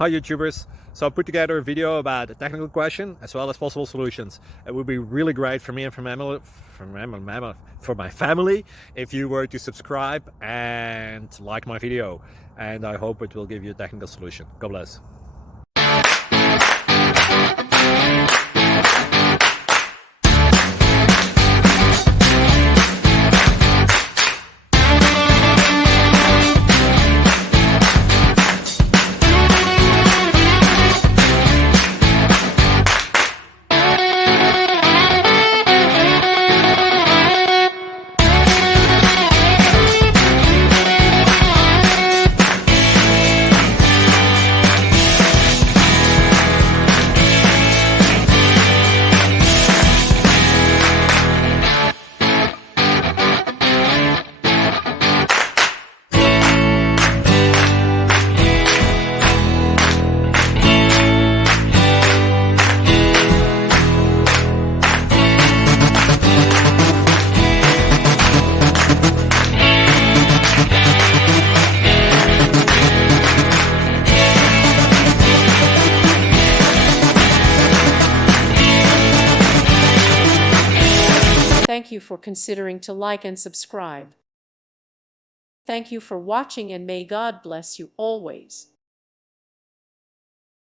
Hi YouTubers! So I put together a video about a technical question as well as possible solutions. It would be really great for me and for my family if you were to subscribe and like my video, and I hope it will give you a technical solution. God bless. Thank you for considering to like and subscribe. Thank you for watching, and may God bless you always.